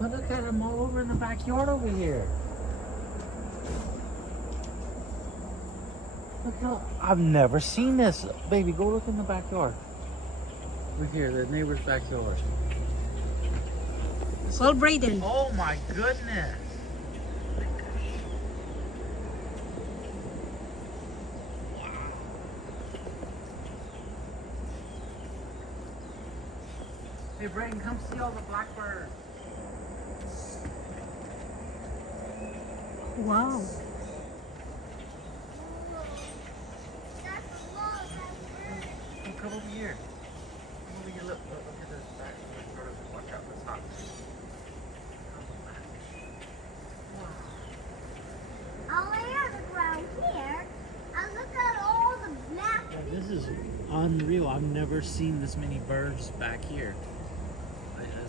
But look at them all over in the backyard over here. Look how, I've never seen this. Baby, go look in the backyard. Over here, the neighbor's backyard. Call Brayden. Oh my goodness. Hey, Brayden, come see all the blackbirds. Wow. Come over here. Come over here. Look at this back. Watch out. It's hot. I'll lay on the ground here. And look at all the black. This is unreal. I've never seen this many birds back here.